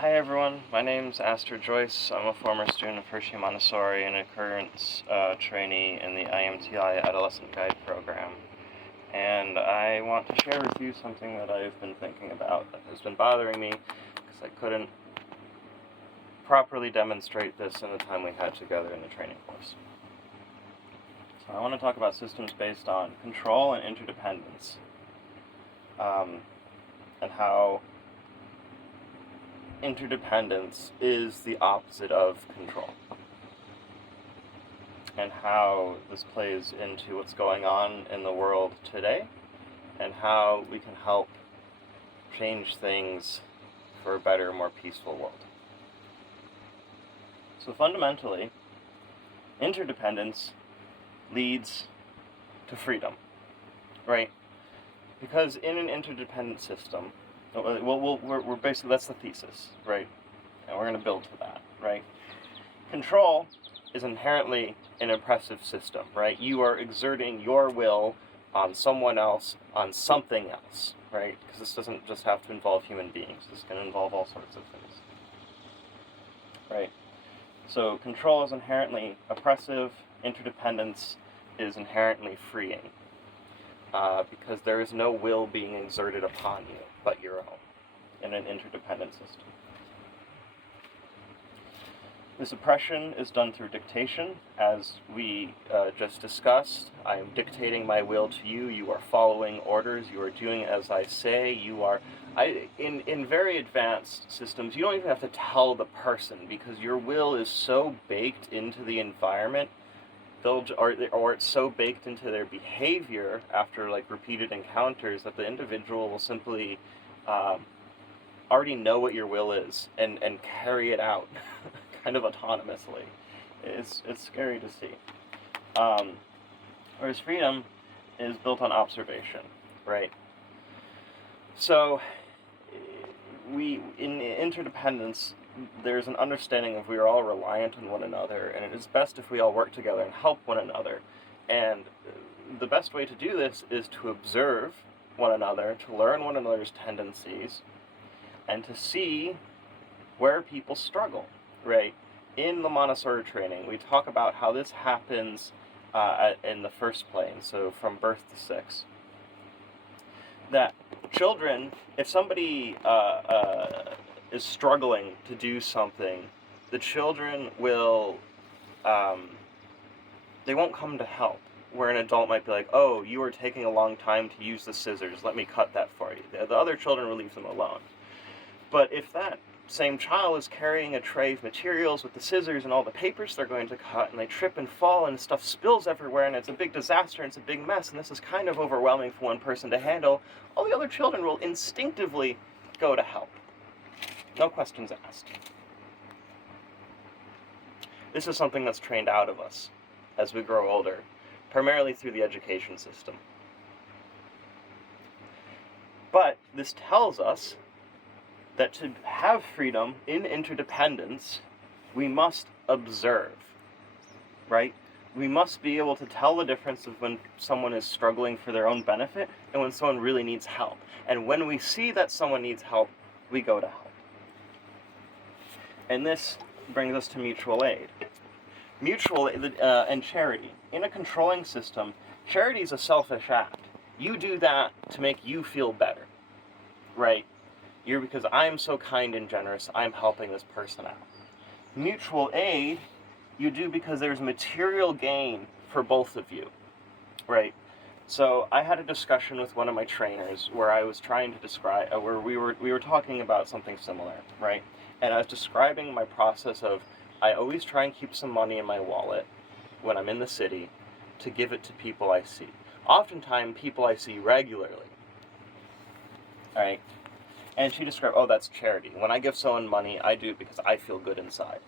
Hi everyone, my name's Astor Joyce. I'm a former student of Hershey Montessori and a current trainee in the IMTI Adolescent Guide program. And I want to share with you something that I've been thinking about that has been bothering me because I couldn't properly demonstrate this in the time we had together in the training course. So I want to talk about systems based on control and interdependence, and how interdependence is the opposite of control, and how this plays into what's going on in the world today, and how we can help change things for a better, more peaceful world. So fundamentally, interdependence leads to freedom, right? Because in an interdependent system, we're basically, that's the thesis, right? And we're going to build to that, right? Control is inherently an oppressive system, right? You are exerting your will on someone else, on something else, right? Because this doesn't just have to involve human beings. This can involve all sorts of things, right? So control is inherently oppressive. Interdependence is inherently freeing. Because there is no will being exerted upon you but your own in an interdependent system. This oppression is done through dictation, as we just discussed. I am dictating my will to you. You are following orders. You are doing as I say. In very advanced systems, you don't even have to tell the person, because your will is so baked into the environment, or it's so baked into their behavior after repeated encounters, that the individual will simply already know what your will is and carry it out kind of autonomously. It's scary to see. Whereas freedom is built on observation, right? So in interdependence, there's an understanding of we are all reliant on one another, and it is best if we all work together and help one another. And the best way to do this is to observe one another, to learn one another's tendencies, and to see where people struggle, right? In the Montessori training, we talk about how this happens in the first plane, so from birth to 6. That children, if somebody is struggling to do something, the children will, they won't come to help, where an adult might be like, oh, you are taking a long time to use the scissors, let me cut that for you. The other children will leave them alone. But if that same child is carrying a tray of materials with the scissors and all the papers they're going to cut, and they trip and fall and stuff spills everywhere, and it's a big disaster and it's a big mess, and this is kind of overwhelming for one person to handle, all the other children will instinctively go to help. No questions asked. This is something that's trained out of us as we grow older, primarily through the education system. But this tells us that to have freedom in interdependence, we must observe, right? We must be able to tell the difference of when someone is struggling for their own benefit and when someone really needs help. And when we see that someone needs help, we go to help. And this brings us to mutual aid. And charity. In a controlling system, charity is a selfish act. You do that to make you feel better, right? Because I'm so kind and generous, I'm helping this person out. Mutual aid, you do because there's material gain for both of you, right? So I had a discussion with one of my trainers where I was trying to describe, where we were talking about something similar, right? And I was describing my process of, I always try and keep some money in my wallet when I'm in the city to give it to people I see. Oftentimes, people I see regularly, all right? And she described, oh, that's charity. When I give someone money, I do it because I feel good inside.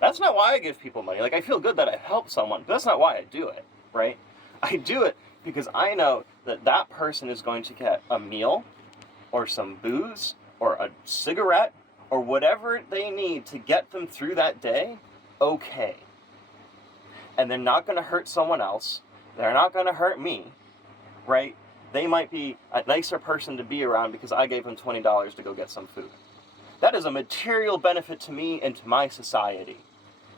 That's not why I give people money. I feel good that I helped someone, but that's not why I do it, right? I do it because I know that that person is going to get a meal, or some booze, or a cigarette, or whatever they need to get them through that day, okay. And they're not going to hurt someone else. They're not going to hurt me, right? They might be a nicer person to be around because I gave them $20 to go get some food. That is a material benefit to me and to my society.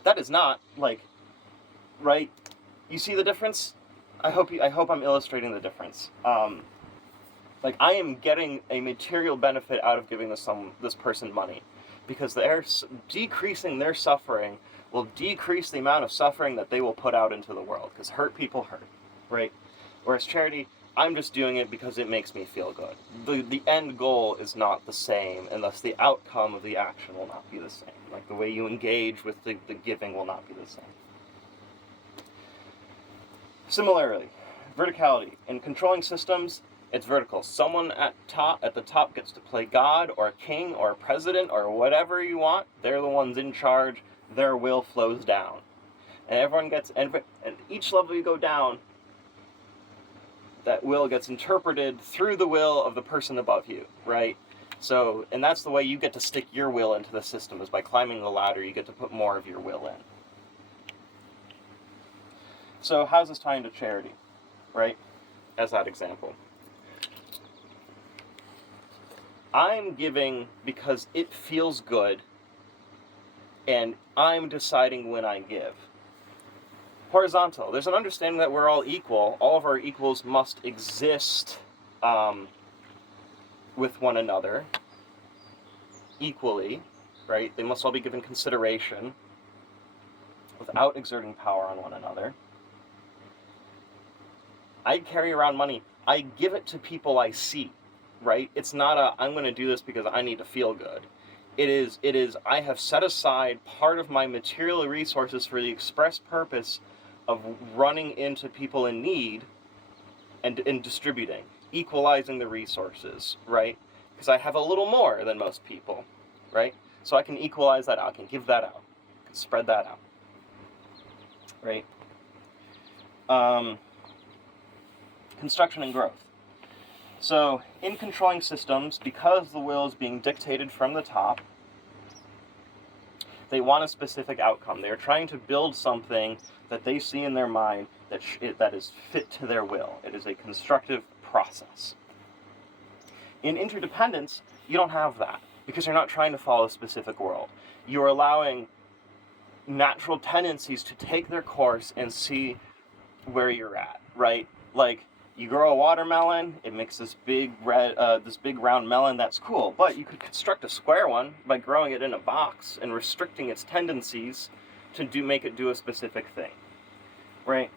That is not, like, right? You see the difference? I hope I'm illustrating the difference. Like, I am getting a material benefit out of giving this person money, because they're decreasing their suffering will decrease the amount of suffering that they will put out into the world, because hurt people hurt, right? Whereas charity, I'm just doing it because it makes me feel good. The end goal is not the same, and thus the outcome of the action will not be the same. Like, the way you engage with the giving will not be the same. Similarly, verticality. In controlling systems, it's vertical. Someone at the top gets to play God or a king or a president or whatever you want. They're the ones in charge. Their will flows down. And everyone gets, and each level you go down, that will gets interpreted through the will of the person above you, right? So, and that's the way you get to stick your will into the system, is by climbing the ladder. You get to put more of your will in. So how's this tie into charity, right? As that example. I'm giving because it feels good, and I'm deciding when I give. Horizontal. There's an understanding that we're all equal. All of our equals must exist with one another equally, right? They must all be given consideration without exerting power on one another. I carry around money. I give it to people I see, right? It's not I'm going to do this because I need to feel good. It is I have set aside part of my material resources for the express purpose of running into people in need and distributing, equalizing the resources, right? Because I have a little more than most people, right? So I can equalize that out, I can give that out, I can spread that out, right? Construction and growth. So, in controlling systems, because the will is being dictated from the top, they want a specific outcome. They are trying to build something that they see in their mind that is fit to their will. It is a constructive process. In interdependence, you don't have that, because you're not trying to follow a specific world. You're allowing natural tendencies to take their course and see where you're at, right? Like, you grow a watermelon, it makes this big round melon. That's cool. But you could construct a square one by growing it in a box and restricting its tendencies to make it do a specific thing, right?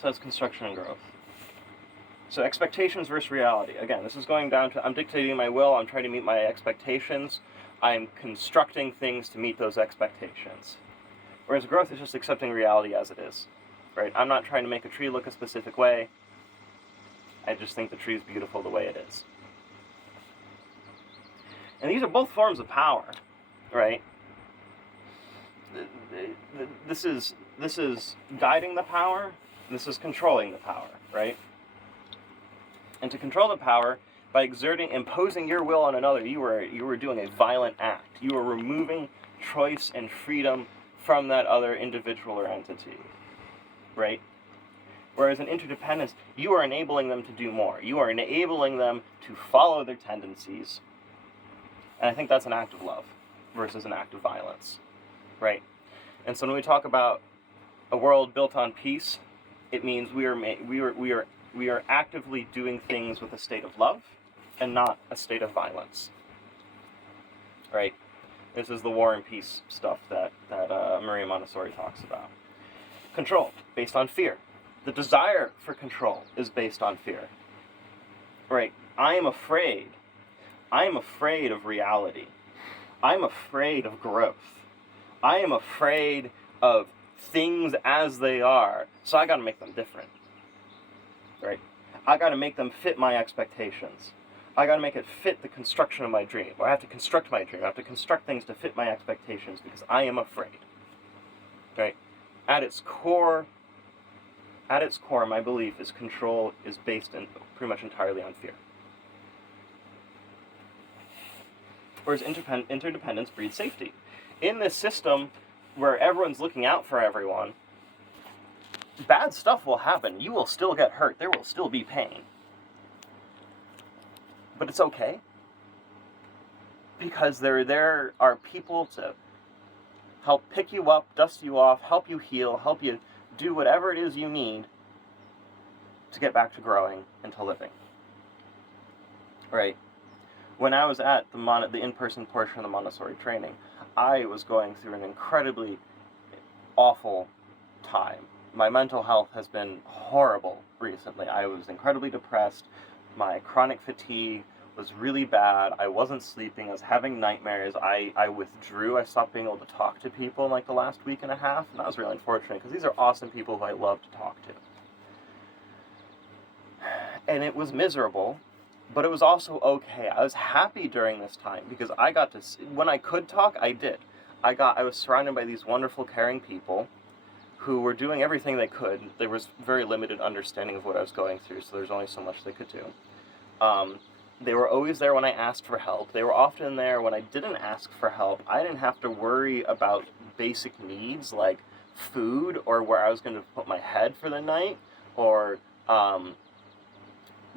So that's construction and growth. So expectations versus reality. Again, this is going down to, I'm dictating my will. I'm trying to meet my expectations. I'm constructing things to meet those expectations. Whereas growth is just accepting reality as it is. Right? I'm not trying to make a tree look a specific way. I just think the tree is beautiful the way it is. And these are both forms of power, right? This is guiding the power. This is controlling the power, right? And to control the power, by imposing your will on another, you were doing a violent act. You were removing choice and freedom from that other individual or entity. Right? Whereas in interdependence, you are enabling them to do more. You are enabling them to follow their tendencies. And I think that's an act of love versus an act of violence. Right? And so when we talk about a world built on peace, it means we are actively doing things with a state of love and not a state of violence. Right? This is the war and peace stuff that Maria Montessori talks about. Control, based on fear. The desire for control is based on fear. Right? I am afraid. I am afraid of reality. I'm afraid of growth. I am afraid of things as they are. So I got to make them different. Right? I got to make them fit my expectations. I got to make it fit the construction of my dream. Or I have to construct my dream. I have to construct things to fit my expectations because I am afraid. Right? At its core, my belief is control is based pretty much entirely on fear. Whereas interdependence breeds safety. In this system where everyone's looking out for everyone, bad stuff will happen. You will still get hurt. There will still be pain. But it's okay. because there are people to help pick you up, dust you off, help you heal, help you do whatever it is you need to get back to growing and to living. Right? When I was at the in-person portion of the Montessori training, I was going through an incredibly awful time. My mental health has been horrible recently. I was incredibly depressed. My chronic fatigue was really bad. I wasn't sleeping. I was having nightmares. I withdrew. I stopped being able to talk to people in like the last week and a half, and that was really unfortunate because these are awesome people who I love to talk to. And it was miserable, but it was also okay. I was happy during this time because I got to when I could talk, I did. I was surrounded by these wonderful, caring people who were doing everything they could. There was very limited understanding of what I was going through, so there's only so much they could do. They were always there when I asked for help. They were often there when I didn't ask for help. I didn't have to worry about basic needs like food or where I was going to put my head for the night or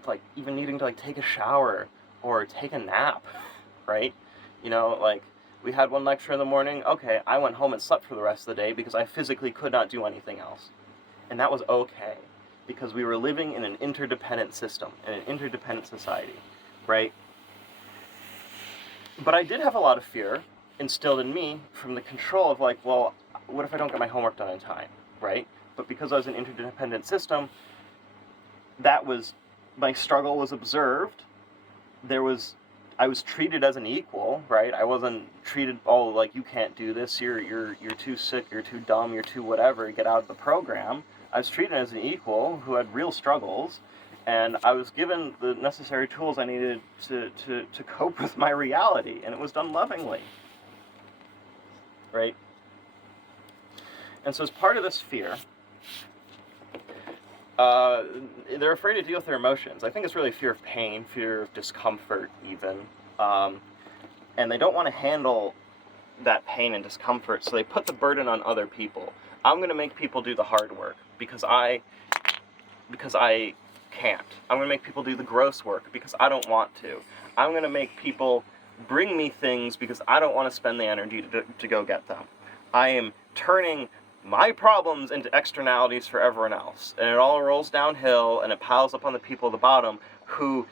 like even needing to like take a shower or take a nap, right? You know, like we had one lecture in the morning. Okay, I went home and slept for the rest of the day because I physically could not do anything else. And that was okay because we were living in an interdependent system, in an interdependent society, right? But I did have a lot of fear instilled in me from the control of like, well, what if I don't get my homework done in time, right? But because I was an interdependent system, my struggle was observed. I was treated as an equal, right? I wasn't treated, oh, like, you can't do this, you're too sick, you're too dumb, you're too whatever, get out of the program. I was treated as an equal who had real struggles, and I was given the necessary tools I needed to cope with my reality, and it was done lovingly, right? And so as part of this fear, they're afraid to deal with their emotions. I think it's really fear of pain, fear of discomfort even. And they don't want to handle that pain and discomfort, so they put the burden on other people. I'm going to make people do the hard work because I can't. I'm going to make people do the gross work because I don't want to. I'm going to make people bring me things because I don't want to spend the energy to go get them. I am turning my problems into externalities for everyone else. And it all rolls downhill and it piles up on the people at the bottom who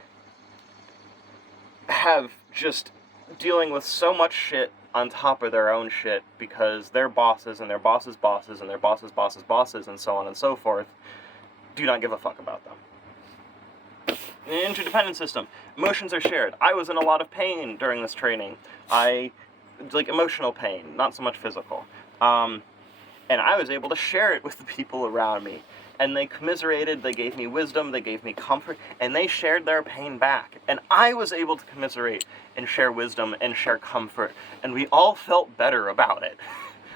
have just dealing with so much shit on top of their own shit because their bosses and their bosses' bosses and their bosses' bosses' bosses and so on and so forth do not give a fuck about them. In an interdependent system, emotions are shared. I was in a lot of pain during this training. Like emotional pain, not so much physical. And I was able to share it with the people around me. And they commiserated, they gave me wisdom, they gave me comfort, and they shared their pain back. And I was able to commiserate and share wisdom and share comfort. And we all felt better about it.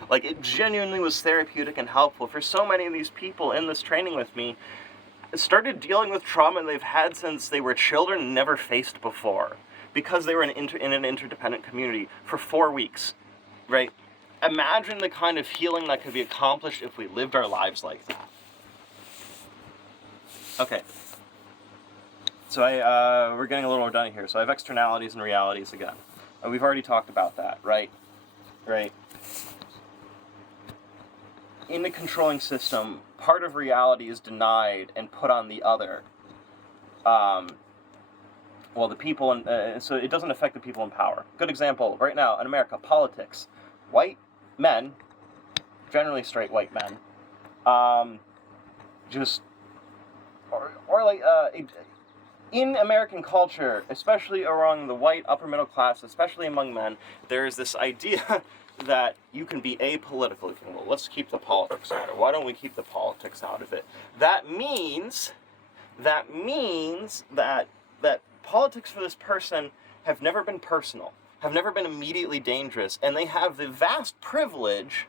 Like, it genuinely was therapeutic and helpful for so many of these people in this training with me. Started dealing with trauma they've had since they were children and never faced before. Because they were in an interdependent community for 4 weeks, right? Imagine the kind of healing that could be accomplished if we lived our lives like that. Okay. So we're getting a little redundant here. So I have externalities and realities again. We've already talked about that, right? Right. In the controlling system, part of reality is denied and put on the other. Well, the people, so it doesn't affect the people in power. Good example, right now in America, politics. White men, generally straight white men, in American culture, especially among the white upper middle class, especially among men, there is this idea that you can be apolitical. You can, well, let's keep the politics out of it. Why don't we keep the politics out of it? That means that politics for this person have never been personal, have never been immediately dangerous, and they have the vast privilege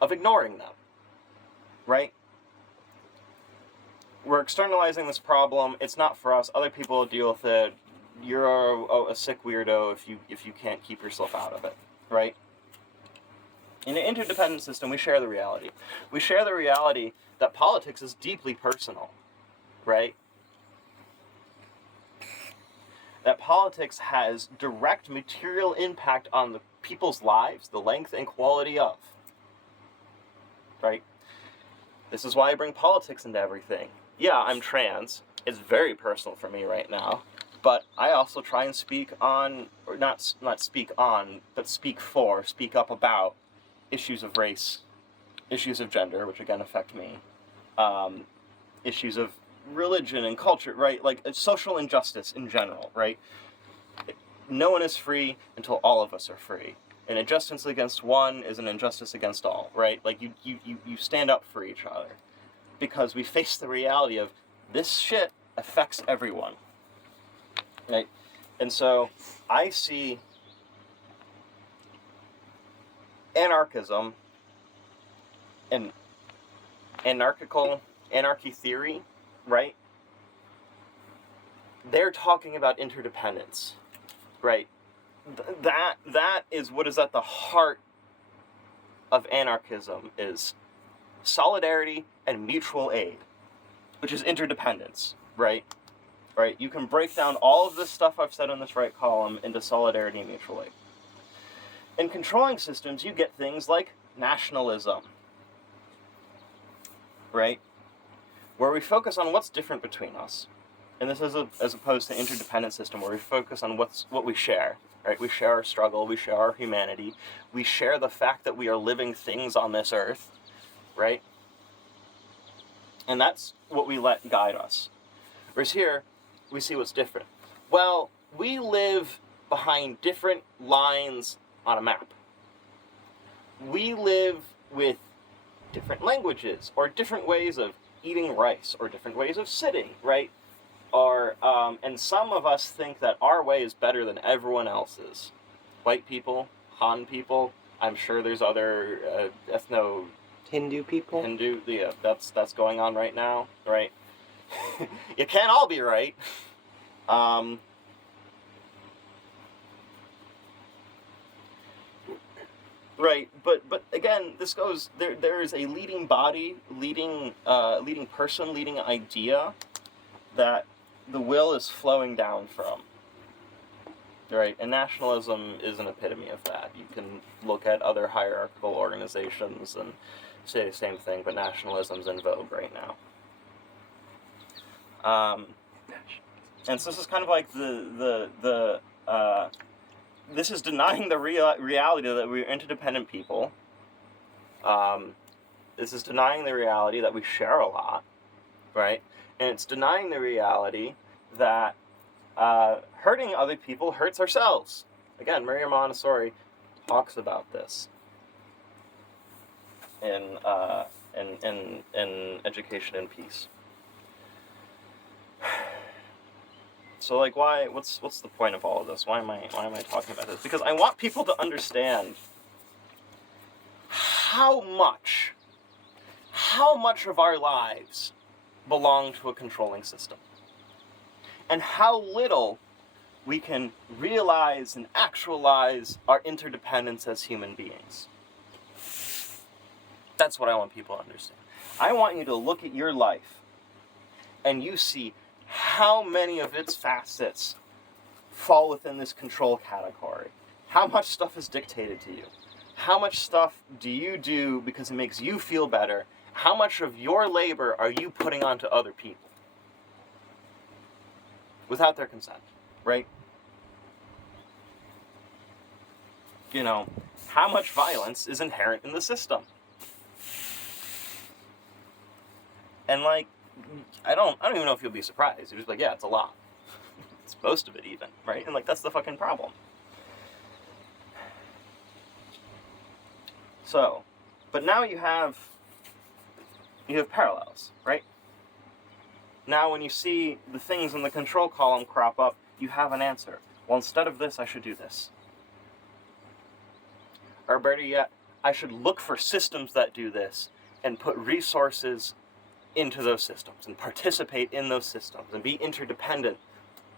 of ignoring them, right? We're externalizing this problem. It's not for us. Other people will deal with it. You're a sick weirdo if you can't keep yourself out of it, right? In an interdependent system, we share the reality. We share the reality that politics is deeply personal, right? that politics has direct material impact on the people's lives, the length and quality of. Right? This is why I bring politics into everything. Yeah, I'm trans. It's very personal for me right now. But I also try and speak on, or not speak on, but speak for, speak up about issues of race, issues of gender, which again affect me, issues of religion and culture, right? Like social injustice in general, right? No one is free until all of us are free. An injustice against one is an injustice against all, right? Like you stand up for each other because we face the reality of this shit affects everyone, right? And so I see anarchism and anarchy theory, right? They're talking about interdependence, right? That is what is at the heart of anarchism, is solidarity and mutual aid, which is interdependence, right? Right? You can break down all of this stuff I've said in this right column into solidarity and mutual aid. In controlling systems, you get things like nationalism, right? Where we focus on what's different between us. And this is as opposed to interdependent system, where we focus on what we share, right? We share our struggle, we share our humanity, we share the fact that we are living things on this earth, right? And that's what we let guide us. Whereas here, we see what's different. Well, we live behind different lines on a map. We live with different languages, or different ways of eating rice, or different ways of sitting, right? Or, and some of us think that our way is better than everyone else's. White people, Han people, I'm sure there's other Hindu people? Yeah, that's going on right now, right? You can't all be right. Right, but again, this goes, there is a leading body, leading person, leading idea that the will is flowing down from. Right, and nationalism is an epitome of that. You can look at other hierarchical organizations and say the same thing, but nationalism's in vogue right now. And so this is kind of like this is denying the reality that we're interdependent people. This is denying the reality that we share a lot, right? And it's denying the reality that hurting other people hurts ourselves. Again, Maria Montessori talks about this in Education and Peace. So, like, what's the point of all of this? Why am I talking about this? Because I want people to understand how much of our lives belong to a controlling system, and how little we can realize and actualize our interdependence as human beings. That's what I want people to understand. I want you to look at your life and you see how many of its facets fall within this control category. How much stuff is dictated to you? How much stuff do you do because it makes you feel better? How much of your labor are you putting onto other people without their consent, right? You know, how much violence is inherent in the system? And like, I don't even know if you'll be surprised. You're just like, yeah, it's a lot. It's most of it even, right? And like, that's the fucking problem. So, but now you have parallels, right? Now when you see the things in the control column crop up, you have an answer. Well, instead of this, I should do this. Or better yet, I should look for systems that do this and put resources into those systems and participate in those systems and be interdependent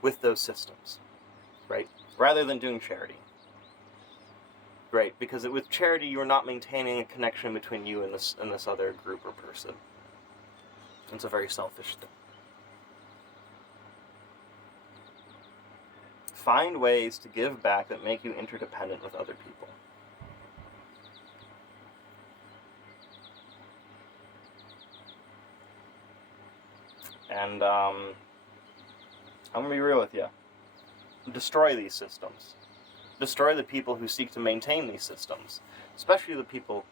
with those systems, right? Rather than doing charity, right? Because with charity, you're not maintaining a connection between you and this other group or person. It's a very selfish thing. Find ways to give back that make you interdependent with other people. And I'm going to be real with you. Destroy these systems. Destroy the people who seek to maintain these systems. Especially the people,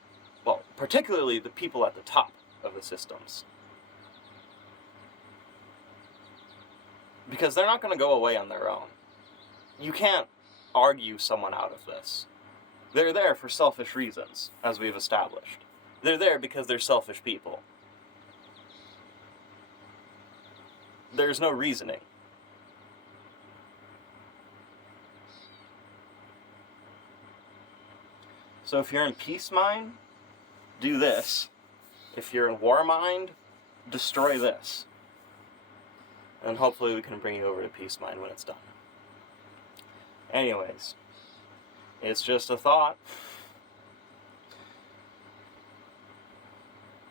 well, particularly the people at the top of the systems. Because they're not going to go away on their own. You can't argue someone out of this. They're there for selfish reasons, as we've established. They're there because they're selfish people. There's no reasoning. So if you're in peace mind, do this. If you're in war mind, destroy this. And hopefully we can bring you over to peace mind when it's done. Anyways, it's just a thought.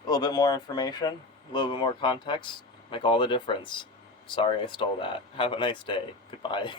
A little bit more information, a little bit more context, make all the difference. Sorry I stole that. Have a nice day. Goodbye.